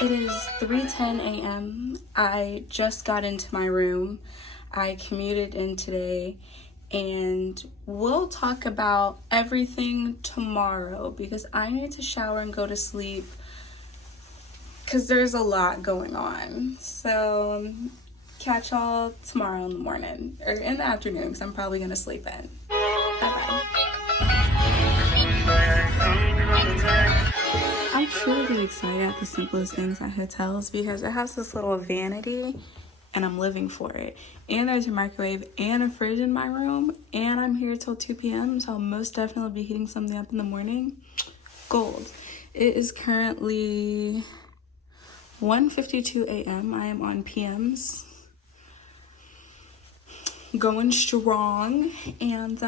It is 3:10 a.m. I just got into my room. I commuted in today and we'll talk about everything tomorrow because I need to shower and go to sleep because there's a lot going on. So catch y'all tomorrow in the morning or in the afternoon because I'm probably going to sleep in. Bye-bye. I'm truly excited at the simplest things at hotels because it has this little vanity and I'm living for it. And there's a microwave and a fridge in my room and I'm here till 2 p.m. so I'll most definitely be heating something up in the morning. Gold. It is currently 1:52 a.m. I am on PMs. Going strong. And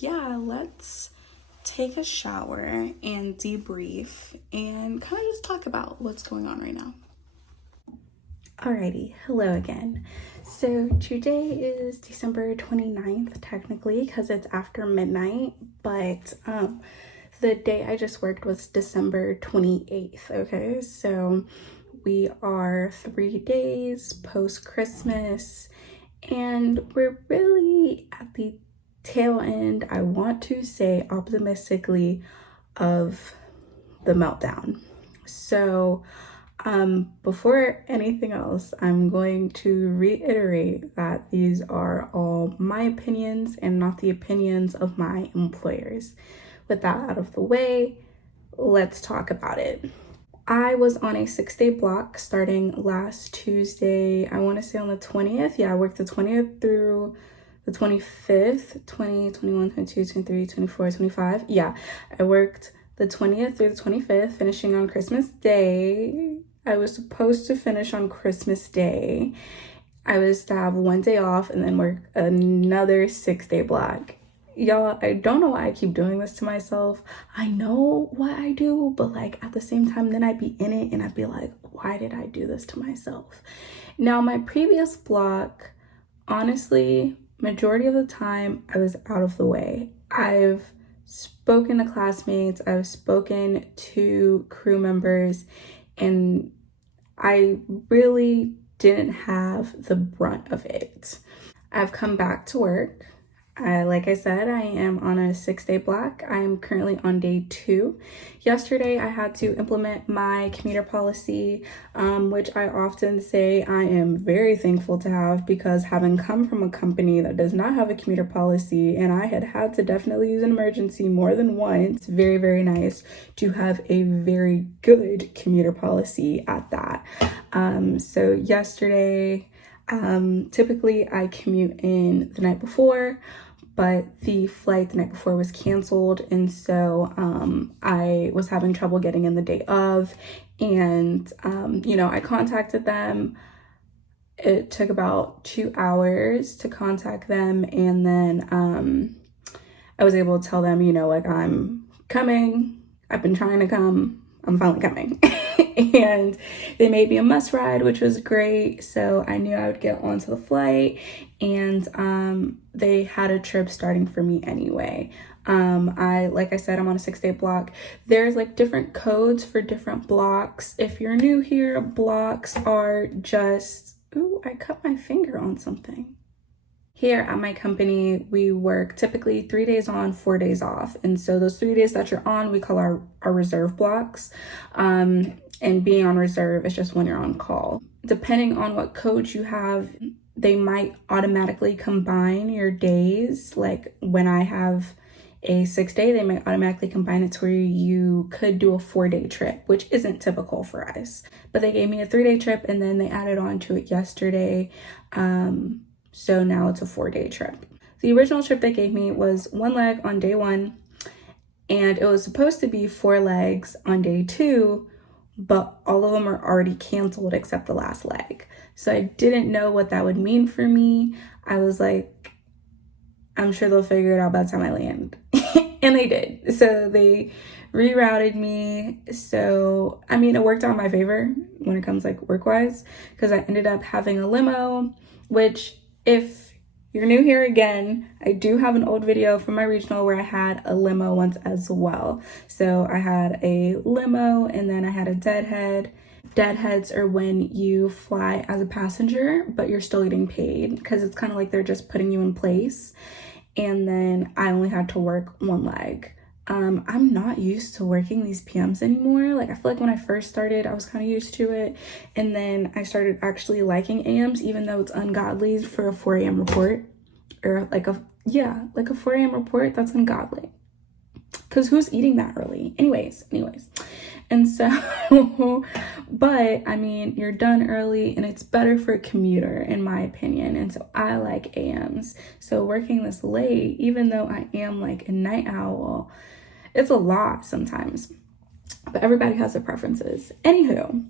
yeah, let's take a shower and debrief and kind of just talk about what's going on right now. Alrighty, hello again. So today is December 29th, technically, because it's after midnight, but the day I just worked was December 28th, okay? So we are 3 days post-Christmas, and we're really at the tail end, I want to say optimistically, of the meltdown. So before anything else, I'm going to reiterate that these are all my opinions and not the opinions of my employers. With that out of the way, let's talk about it. I was on a 6-day block starting last Tuesday. I want to say on the 20th. Yeah, I worked the 20th through the 25th, 20, 21, 22, 23, 24, 25. Yeah, I worked the 20th through the 25th, finishing on Christmas Day. I was supposed to finish on Christmas Day. I was to have 1 day off and then work another 6-day block. Y'all, I don't know why I keep doing this to myself. I know what I do, but like at the same time, then I'd be in it and I'd be like, why did I do this to myself? Now, my previous block, honestly, majority of the time, I was out of the way. I've spoken to classmates, I've spoken to crew members, and I really didn't have the brunt of it. I've come back to work. Like I said, I am on a 6-day block. I'm currently on day 2. Yesterday, I had to implement my commuter policy, which I often say I am very thankful to have because having come from a company that does not have a commuter policy and I had to definitely use an emergency more than once, it's very, very nice to have a very good commuter policy at that. So yesterday, typically I commute in the night before, but the flight the night before was canceled, and so I was having trouble getting in the day of, and I contacted them. It took about 2 hours to contact them, and then I was able to tell them, like, I'm coming, I've been trying to come, I'm finally coming. And they made me a must ride, which was great. So I knew I would get onto the flight, and they had a trip starting for me anyway. Like I said, I'm on a 6-day block. There's like different codes for different blocks. If you're new here, blocks are just, ooh, I cut my finger on something. Here at my company, we work typically 3 days on, 4 days off. And so those 3 days that you're on, we call our reserve blocks. And being on reserve is just when you're on call. Depending on what code you have, they might automatically combine your days. Like when I have a 6-day, they might automatically combine it to where you could do a 4-day trip, which isn't typical for us. But they gave me a 3-day trip and then they added on to it yesterday. So now it's a 4-day trip. The original trip they gave me was 1 leg on day 1, and it was supposed to be 4 legs on day 2, but all of them are already canceled except the last leg. So I didn't know what that would mean for me. I was like, I'm sure they'll figure it out by the time I land. And they did. So they rerouted me. So, I mean, it worked out in my favor when it comes like work-wise, because I ended up having a limo, which if you're new here again, I do have an old video from my regional where I had a limo once as well. So I had a limo and then I had a deadhead Deadheads are when you fly as a passenger, but you're still getting paid, because it's kind of like they're just putting you in place. And then I only had to work one leg. I'm not used to working these PMs anymore. Like, I feel like when I first started, I was kind of used to it. And then I started actually liking AMs, even though it's ungodly for a 4 a.m. report. Or like a 4 a.m. report, that's ungodly. Because who's eating that early? Anyways. And so, but I mean, you're done early and it's better for a commuter, in my opinion. And so I like AMs. So working this late, even though I am like a night owl, it's a lot sometimes. But everybody has their preferences. Anywho,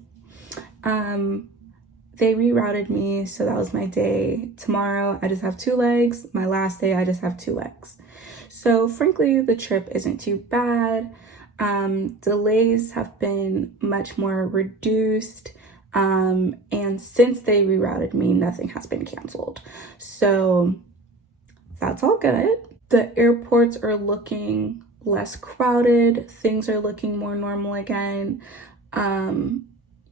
they rerouted me, so that was my day. Tomorrow, I just have 2 legs. My last day, I just have 2 legs. So frankly, the trip isn't too bad. Delays have been much more reduced. And since they rerouted me, nothing has been canceled. So that's all good. The airports are looking less crowded. Things are looking more normal again.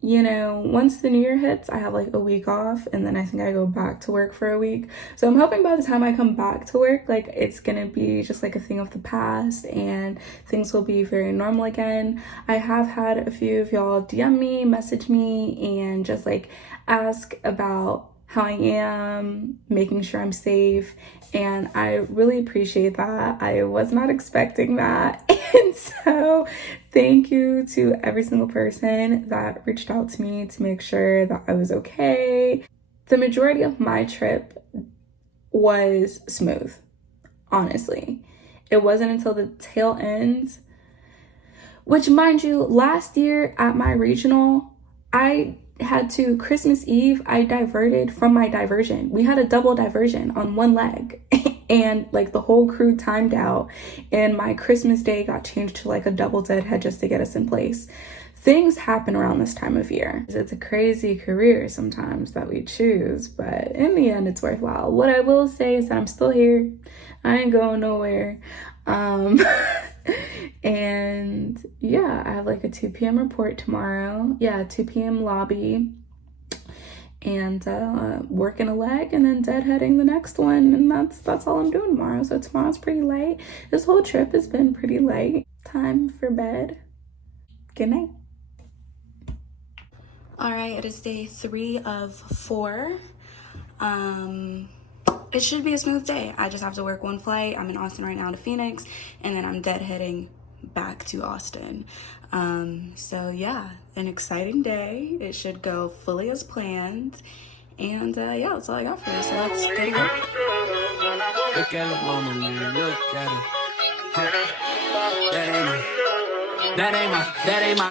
You know, once the new year hits, I have like a week off, and then I think I go back to work for a week. So I'm hoping by the time I come back to work, like, it's gonna be just like a thing of the past and things will be very normal again. I have had a few of y'all DM me, message me, and just like ask about how I am, making sure I'm safe, and I really appreciate that. I was not expecting that. And so thank you to every single person that reached out to me to make sure that I was okay. The majority of my trip was smooth, honestly. It wasn't until the tail end, which, mind you, last year at my regional, I had to, Christmas Eve, I diverted from my diversion. We had a double diversion on one leg. And like the whole crew timed out, and my Christmas day got changed to like a double deadhead just to get us in place. Things happen around this time of year. It's a crazy career sometimes that we choose, but in the end, it's worthwhile. What I will say is that I'm still here. I ain't going nowhere. And yeah, I have like a 2 p.m. report tomorrow. 2 p.m. lobby. And working a leg and then deadheading the next one, and that's all I'm doing tomorrow. So tomorrow's pretty light. This whole trip has been pretty light. Time for bed. Good night. All right, it is day 3 of 4. It should be a smooth day. I just have to work one flight. I'm in Austin right now to Phoenix, and then I'm deadheading back to Austin. So yeah, an exciting day. It should go fully as planned. And yeah, that's all I got for you. So let's go to work. Look at the mama, man. Look at her. That ain't my